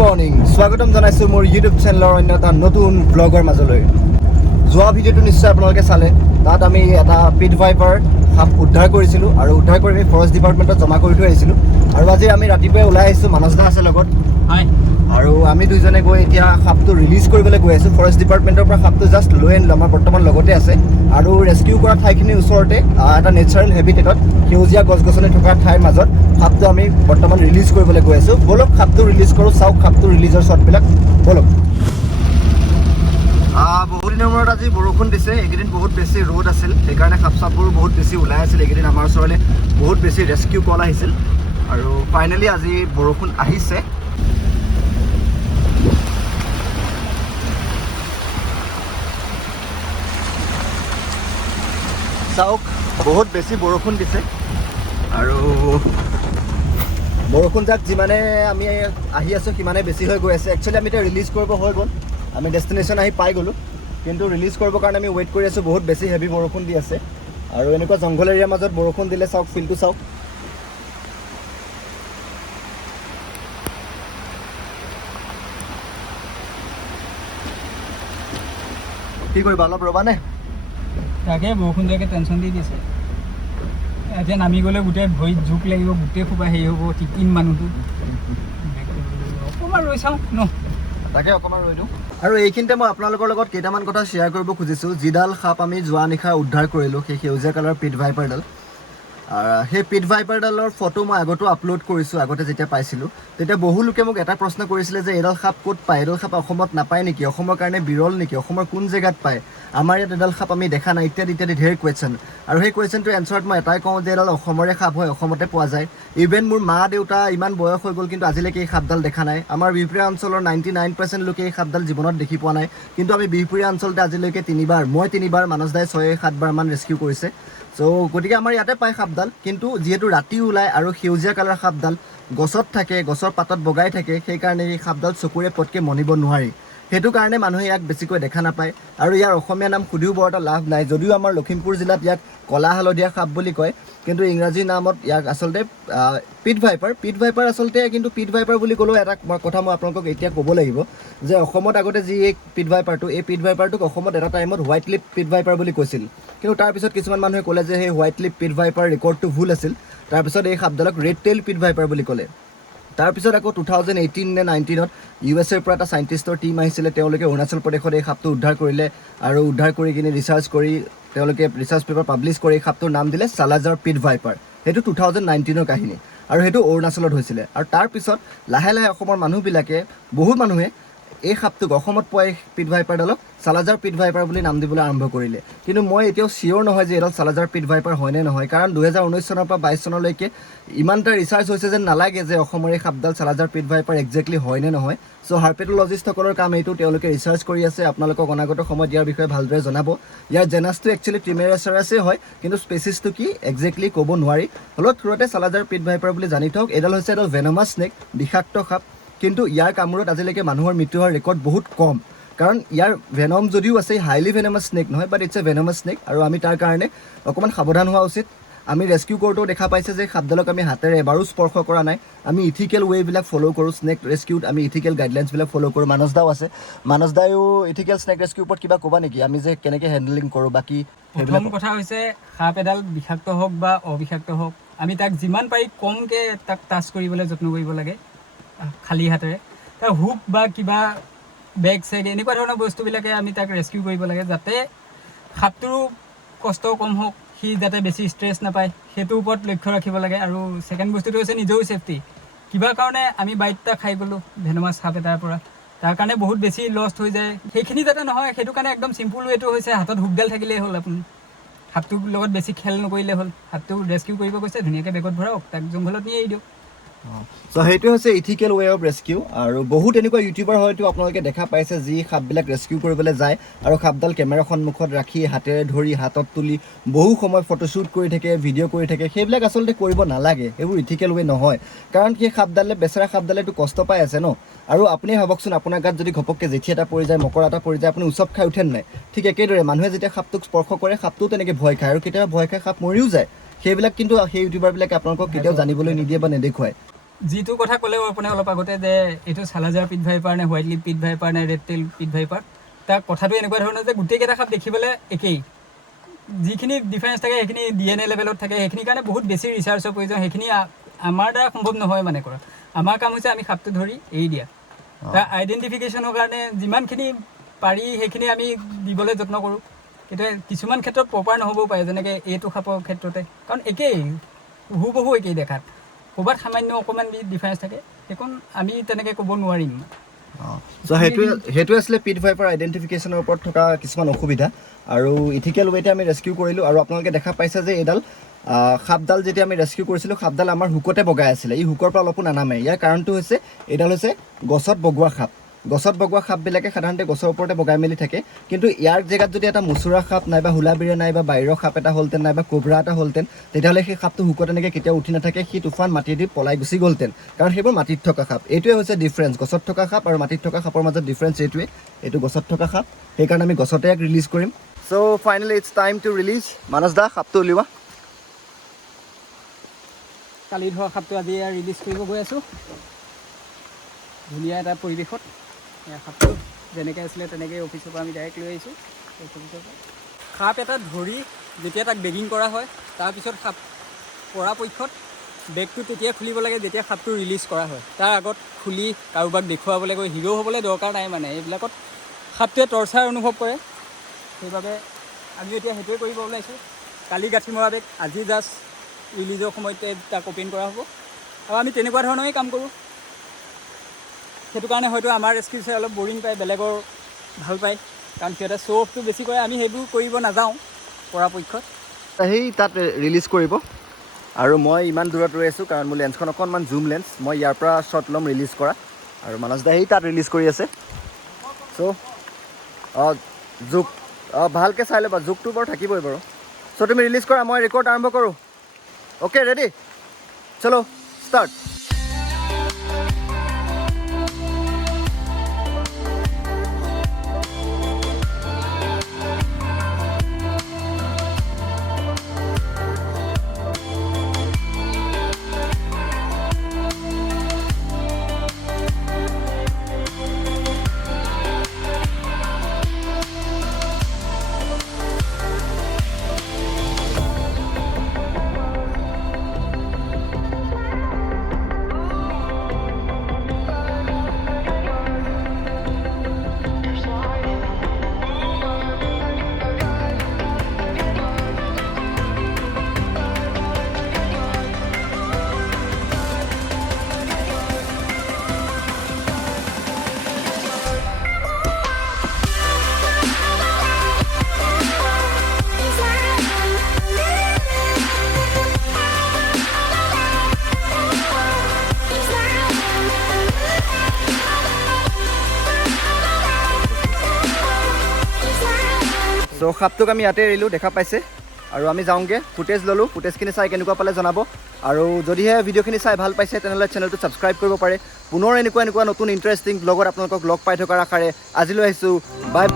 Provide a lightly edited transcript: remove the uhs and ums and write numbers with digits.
Morning স্বাগতম জনাইছোঁ মোৰ ইউটিউব চেনেলৰ অন্য এটা নতুন ব্লগৰ মাজলৈ। যোৱা ভিডিঅ'টো নিশ্চয় আপোনালোকে চালে। তাত আমি এটা পিট ভাইপাৰ সাপ উদ্ধাৰ কৰিছিলোঁ আৰু উদ্ধাৰ কৰি আমি ফৰেষ্ট ডিপাৰ্টমেণ্টত জমা কৰি থৈ আহিছিলোঁ। আৰু আজি আমি ৰাতিপুৱাই ওলাই আহিছোঁ, মানস দা আছে লগত। আৰু আমি দুইজনে গৈ এতিয়া সাপটো ৰিলিজ কৰিবলৈ গৈ আছোঁ। ফৰেষ্ট ডিপাৰ্টমেণ্টৰ পৰা সাপটো জাষ্ট লৈ আনিলোঁ, আমাৰ বৰ্তমান লগতে আছে। আৰু ৰেস্কিউ কৰা ঠাইখিনিৰ ওচৰতে এটা নেচাৰেল হেবিটেটত সেউজীয়া গছ গছনি থকা ঠাইৰ মাজত সাপটো আমি বৰ্তমান ৰিলিজ কৰিবলৈ গৈ আছোঁ। ব'লক সাপটো ৰিলিজ কৰোঁ, চাওক সাপটো ৰিলিজৰ শ্বটবিলাক। ব'লক। বহুত দিনৰ মূৰত আজি বৰষুণ দিছে। এইকেইদিন বহুত বেছি ৰ'দ আছিল, সেইকাৰণে সাপ চাপবোৰো বহুত বেছি ওলাই আছিল। এইকেইদিন আমাৰ ওচৰলৈ বহুত বেছি ৰেস্কিউ কল আহিছিল আৰু ফাইনেলি আজি বৰষুণ আহিছে। চাওক বহুত বেছি বৰষুণ দিছে আৰু বৰষুণ যাক যিমানে আমি আহি আছোঁ সিমানে বেছি হৈ গৈ আছে। একচুৱেলি আমি এতিয়া ৰিলিজ কৰিব হৈ গ'ল, আমি ডেষ্টিনেশ্যন আহি পাই গ'লোঁ, কিন্তু ৰিলিজ কৰিবৰ কাৰণে আমি ৱেইট কৰি আছোঁ। বহুত বেছি হেভি বৰষুণ দি আছে আৰু এনেকুৱা জংঘল এৰিয়াৰ মাজত বৰষুণ দিলে চাওক ফিল্ডটো চাওক। কি কৰিবা, অলপ ৰ'বানে? তাকে বৰষুণ দিয়াকে টেনশ্যন দি দিছে। এতিয়া নামি গ'লে গোটেই ভৰিত জোক লাগিব, গোটেই সোপা হেৰি হ'ব, টিকিম মানুহটো। অকণমান ৰৈ চাওঁ ন? তাকে অকণমান ৰৈ দিওঁ। আৰু এইখিনিতে মই আপোনালোকৰ লগত কেইটামান কথা শ্বেয়াৰ কৰিব খুজিছোঁ। যিডাল সাপ আমি যোৱা নিশা উদ্ধাৰ কৰিলোঁ, সেই সেউজীয়া কালাৰৰ পিট ভাইপাৰডাল, সেই পিট ভাইপাৰডালৰ ফটো মই আগতো আপলোড কৰিছোঁ। আগতে যেতিয়া পাইছিলোঁ তেতিয়া বহু লোকে মোক এটা প্ৰশ্ন কৰিছিলে যে এইডাল সাপ ক'ত পায়, এইডাল সাপ অসমত নাপায় নেকি, অসমৰ কাৰণে বিৰল নেকি, অসমৰ কোন জেগাত পায়, আমাৰ ইয়াত এডাল সাপ আমি দেখা নাই, ইত্যাদি ইত্যাদি ঢেৰ কুৱেশ্যন। আৰু সেই কুৱেশ্যনটোৰ এনচাৰত মই এটাই কওঁ যে এডাল অসমৰে সাপ হয়, অসমতে পোৱা যায়। ইভেন মোৰ মা দেউতা ইমান বয়স হৈ গ'ল কিন্তু আজিলৈকে এই সাপডাল দেখা নাই। আমাৰ বিহপুৰীয়া অঞ্চলৰ 99% লোকে এই সাপডাল জীৱনত দেখি পোৱা নাই, কিন্তু আমি বিহপুৰীয়া অঞ্চলতে আজিলৈকে মই তিনিবাৰ, মানস দাই 6-7বাৰমান ৰেস্কিউ কৰিছে। চ' গতিকে আমাৰ ইয়াতে পায় সাপডাল, কিন্তু যিহেতু ৰাতি ওলায় আৰু সেউজীয়া কালাৰ সাপডাল গছত থাকে, গছৰ পাতত বগাই থাকে, সেইকাৰণে এই সাপডাল চকুৰে পটকৈ মনিব নোৱাৰি। সেইটো কাৰণে মানুহে ইয়াক বেছিকৈ দেখা নাপায় আৰু ইয়াৰ অসমীয়া নাম সুধিও বৰ এটা লাভ নাই। যদিও আমাৰ লখিমপুৰ জিলাত ইয়াক ক'লা হালধীয়া সাপ বুলি কয়, কিন্তু ইংৰাজী নামত ইয়াক আচলতে পিট ভাইপাৰ আচলতে। কিন্তু পিট ভাইপাৰ বুলি ক'লেও এটা কথা মই আপোনালোকক এতিয়া ক'ব লাগিব যে অসমত আগতে যি এই পিট ভাইপাৰটোক অসমত এটা টাইমত হোৱাইট লিপ পিট ভাইপাৰ বুলি কৈছিল। কিন্তু তাৰপিছত কিছুমান মানুহে ক'লে যে সেই হোৱাইট লিপ পিট ভাইপাৰ ৰেকৰ্ডটো ভুল আছিল, তাৰপিছত এই সাপডালক ৰেড টেইল পিট ভাইপাৰ বুলি ক'লে। তাৰপিছত আকৌ 2018 নে 19ত USA পৰা এটা চাইণ্টিষ্টৰ টীম আহিছিলে, তেওঁলোকে অৰুণাচল প্ৰদেশত এই সাপটো উদ্ধাৰ কৰিলে আৰু উদ্ধাৰ কৰি কিনে ৰিচাৰ্চ কৰি তেওঁলোকে ৰিচাৰ্চ পেপাৰ পাব্লিছ কৰি এই সাপটোৰ নাম দিলে চালাজাৰ পিট ভাইপাৰ। সেইটো 2019ৰ কাহিনী আৰু সেইটো অৰুণাচলত হৈছিলে। আৰু তাৰপিছত লাহে লাহে অসমৰ মানুহবিলাকে, বহুত মানুহে এই সাপটোক অসমত পোৱা এই পিট ভাইপাৰডালক চালাজাৰ পিট ভাইপাৰ বুলি নাম দিবলৈ আৰম্ভ কৰিলে। কিন্তু মই এতিয়াও চিয়'ৰ নহয় যে এইডাল চালাজাৰ পিট ভাইপাৰ হয়নে নহয়, কাৰণ 2019 চনৰ পৰা 22 চনলৈকে ইমান এটা ৰিচাৰ্চ হৈছে যেন নালাগে যে অসমৰ এই সাপডাল চালাজাৰ পিট ভাইপাৰ একজেক্টলি হয় নে নহয়। চ' হাৰ্পেটলজিষ্টসকলৰ কাম এইটো, তেওঁলোকে ৰিচাৰ্চ কৰি আছে। আপোনালোকক অনাগত সময়ত ইয়াৰ বিষয়ে ভালদৰে জনাব। ইয়াৰ জেনাছটো একচুৱেলি ট্ৰিমেৰাচাৰাছেই হয়, কিন্তু স্পেচিছটো কি একজেক্টলি ক'ব নোৱাৰি। হ'লেও থ্ৰুতে চালাজাৰ পিট ভাইপাৰ বুলি জানি থওক। এইডাল হৈছে এডাল ভেনমাছ স্নেক, বিষাক্ত সাপ, কিন্তু ইয়াৰ কামোৰত আজিলৈকে মানুহৰ মৃত্যু হোৱাৰ ৰেকৰ্ড বহুত কম, কাৰণ ইয়াৰ ভেনম যদিও আছে, হাইলি ভেনমাছ স্নেক নহয়, বাট ইটছ এ ভেনমাছ স্নেক। আৰু আমি তাৰ কাৰণে অকণমান সাৱধান হোৱা উচিত। আমি ৰেস্কিউ কৰোঁতেও দেখা পাইছে যে সাপডালক আমি হাতেৰে এবাৰো স্পৰ্শ কৰা নাই। আমি ইথিকেল ৱেবিলাক ফ'ল' কৰোঁ। স্নেক ৰেস্কিউত আমি ইথিকেল গাইডলাইনছবিলাক ফ'ল' কৰোঁ। মানস দাও আছে, মানস দায়ো ইথিকেল স্নেক ৰেস্কিউৰ ওপৰত কিবা ক'বা নেকি, আমি যে কেনেকৈ হেণ্ডলিং কৰোঁ বাকী? প্ৰথম কথা হৈছে সাপ এডাল বিষাক্ত হওক বা অবিষাক্ত হওক, আমি তাক যিমান পাৰি কমকৈ তাক টাচ কৰিবলৈ যত্ন কৰিব লাগে খালী হাতেৰে। তাৰ হুক বা কিবা বেগ চেগ এনেকুৱা ধৰণৰ বস্তুবিলাকে আমি তাক ৰেস্কিউ কৰিব লাগে, যাতে সাপটোৰো কষ্ট কম হওক, সি যাতে বেছি ষ্ট্ৰেছ নাপায়, সেইটোৰ ওপৰত লক্ষ্য ৰাখিব লাগে। আৰু ছেকেণ্ড বস্তুটো হৈছে নিজৰো ছেফটি। কিবা কাৰণে আমি বাইট এটা খাই গ'লোঁ ভেনমাছ সাপ এটাৰ পৰা, তাৰ কাৰণে বহুত বেছি লষ্ট হৈ যায়। সেইখিনি যাতে নহয়, সেইটো কাৰণে একদম চিম্পুল ৱেটো হৈছে হাতত হুকডাল থাকিলেই হ'ল। আপুনি সাপটোৰ লগত বেছি খেল নকৰিলে হ'ল। সাপটো ৰেস্কিউ কৰিব গৈছে, ধুনীয়াকৈ বেগত ভৰাওক, তাক জংঘলত নিয়ে এৰি দিয়ক। চ' সেইটোৱে হৈছে ইথিকেল ৱে অফ ৰেস্কিউ। আৰু বহুত এনেকুৱা ইউটিউবাৰ হয়তো আপোনালোকে দেখা পাইছে যি সাপবিলাক ৰেস্কিউ কৰিবলৈ যায় আৰু সাপডাল কেমেৰাৰ সন্মুখত ৰাখি হাতেৰে ধৰি হাতত তুলি বহু সময় ফটোশ্বুট কৰি থাকে, ভিডিঅ' কৰি থাকে। সেইবিলাক আচলতে কৰিব নালাগে, সেইবোৰ ইথিকেল ৱে নহয়। কাৰণ সেই সাপডালে, বেচেৰা সাপডালেতো কষ্ট পাই আছে ন। আৰু আপুনি ভাবকচোন, আপোনাৰ গাত যদি ঘপককৈ জেঠী এটা পৰি যায়, মকৰা এটা পৰি যায়, আপুনি উচপ খাই উঠেন নাই? ঠিক একেদৰে মানুহে যেতিয়া সাপটোক স্পৰ্শ কৰে, সাপটোও তেনেকৈ ভয় খায় আৰু কেতিয়াবা ভয় খাই সাপ মৰিও যায়। সেইবিলাক কিন্তু সেই ইউটিউবাৰবিলাকে আপোনালোকক কেতিয়াও জানিবলৈ নিদিয়ে বা নেদেখুৱায়। যিটো কথা ক'লে আপুনি অলপ আগতে যে এইটো চালাজাৰ পিট ভাইপাৰ নে হোৱাইট লিপ পিট ভাইপাৰ নে ৰেড টেইল পিট ভাইপাৰ, তাৰ কথাটো এনেকুৱা ধৰণৰ যে গোটেইকেইটা সাপ দেখিবলৈ একেই, যিখিনি ডিফাৰেঞ্চ থাকে সেইখিনি DNA লেভেলত থাকে, সেইখিনিৰ কাৰণে বহুত বেছি ৰিচাৰ্চৰ প্ৰয়োজন, সেইখিনি আমাৰ দ্বাৰা সম্ভৱ নহয় মানে কৰা। আমাৰ কাম হৈছে আমি সাপটো ধৰি এৰি দিয়া, তাৰ আইডেণ্টিফিকেশ্যনৰ কাৰণে যিমানখিনি পাৰি সেইখিনি আমি দিবলৈ যত্ন কৰোঁ, কিন্তু কিছুমান ক্ষেত্ৰত প্ৰপাৰ নহ'বও পাৰে, যেনেকৈ এইটো সাপৰ ক্ষেত্ৰতে, কাৰণ একেই হুবহু একেই দেখাত, ক'ৰবাত সামান্য অকণমান ডিফাৰেঞ্চ থাকে, সেইকণ আমি তেনেকৈ ক'ব নোৱাৰিম। চ' সেইটোৱে আছিলে পিট ভাইপাৰ আইডেণ্টিফিকেশ্যনৰ ওপৰত থকা কিছুমান অসুবিধা, আৰু ইথিকেল ৱেতে আমি ৰেস্কিউ কৰিলোঁ। আৰু আপোনালোকে দেখা পাইছে যে এইডাল সাপডাল যেতিয়া আমি ৰেস্কিউ কৰিছিলোঁ, সাপডাল আমাৰ হুকতে বগাই আছিলে, ই হুকৰ পৰা অলপো নানামে। ইয়াৰ কাৰণটো হৈছে এইডাল হৈছে গছত বগোৱা সাপ। গছত বগোৱা সাপবিলাকে সাধাৰণতে গছৰ ওপৰতে বগাই মেলি থাকে, কিন্তু ইয়াৰ জেগাত যদি এটা মুচুৰা সাপ নাইবা হুলাবিৰে নাইবা বাহিৰৰ সাপ এটা হ'লহেঁতেন নাইবা কোব্ৰা এটা হ'লহেঁতেন, তেতিয়াহ'লে সেই সাপটো হুকত এনেকৈ কেতিয়াও উঠি নাথাকে, সি তুফান মাটিয়েদি পলাই গুচি গ'লহেঁতেন, কাৰণ সেইবোৰ মাটিত থকা সাপ। এইটোৱে হৈছে ডিফাৰেঞ্চ, গছত থকা সাপ আৰু মাটিত থকা সাপৰ মাজত ডিফাৰেঞ্চ এইটোৱে। এইটো গছত থকা সাপ, সেইকাৰণে আমি গছতে ইয়াক ৰিলিজ কৰিম। So' finally it's time to release. Manas দা, সাপটো উলিওৱা। কালি ধৰা সাপটো আজি ৰিলিজ কৰিব গৈ আছোঁ, ধুনীয়া এটা পৰিৱেশত। সাপটো যেনেকৈ আছিলে তেনেকৈ অফিচৰ পৰা আমি ডাইৰেক্ট লৈ আহিছোঁ। অফিচৰ পৰা সাপ এটা ধৰি যেতিয়া তাক বেগিং কৰা হয়, তাৰপিছত সাপ পৰাপক্ষত বেগটো তেতিয়া খুলিব লাগে যেতিয়া সাপটো ৰিলিজ কৰা হয়, তাৰ আগত খুলি কাৰোবাক দেখুৱাবলৈ গৈ হিৰ' হ'বলৈ দৰকাৰ নাই। মানে এইবিলাকত সাপটোৱে টৰ্চাৰ অনুভৱ কৰে, সেইবাবে আমি এতিয়া সেইটোৱে কৰিব ওলাইছোঁ। কালি গাঁঠি মৰা বেগ আজি জাষ্ট ৰিলিজৰ সময়তে তাক অ'পেন কৰা হ'ব, আৰু আমি তেনেকুৱা ধৰণৰেই কাম কৰোঁ। সেইটো কাৰণে হয়তো আমাৰ ৰেস্কিউ চাই অলপ বৰিং পায়, বেলেগৰ ভাল পায়, কাৰণ সিহঁতে শ্ব' অফটো বেছি কৰে, আমি সেইবোৰ কৰিব নাযাওঁ পৰাপক্ষত। সেই তাত ৰিলিজ কৰিব, আৰু মই ইমান দূৰত ৰৈ আছোঁ কাৰণ মোৰ লেন্সখন অকণমান জুম লেন্স, মই ইয়াৰ পৰা শ্বট ল'ম ৰিলিজ কৰা, আৰু মানস দা সেই তাত ৰিলিজ কৰি আছে। চ' জোক ভালকৈ চাই ল'বা, জোকটো বাৰু থাকিবই বাৰু। চ' তুমি ৰিলিজ কৰা, মই ৰেকৰ্ড আৰম্ভ কৰোঁ। অ'কে, ৰেডি, চলো ষ্টাৰ্ট। চ' সাপটোক আমি ইয়াতে এৰিলোঁ, দেখা পাইছে, আৰু আমি যাওঁগৈ। ফুটেজ ল'লোঁ, ফুটেজখিনি চাই কেনেকুৱা পালে জনাব, আৰু যদিহে ভিডিঅ'খিনি চাই ভাল পাইছে তেনেহ'লে চেনেলটো ছাবস্ক্ৰাইব কৰিব পাৰে। পুনৰ এনেকুৱা নতুন ইণ্টাৰেষ্টিং ব্লগত আপোনালোকক লগ পাই থকাৰ আশাৰে আজিলৈ আহিছোঁ, বাই।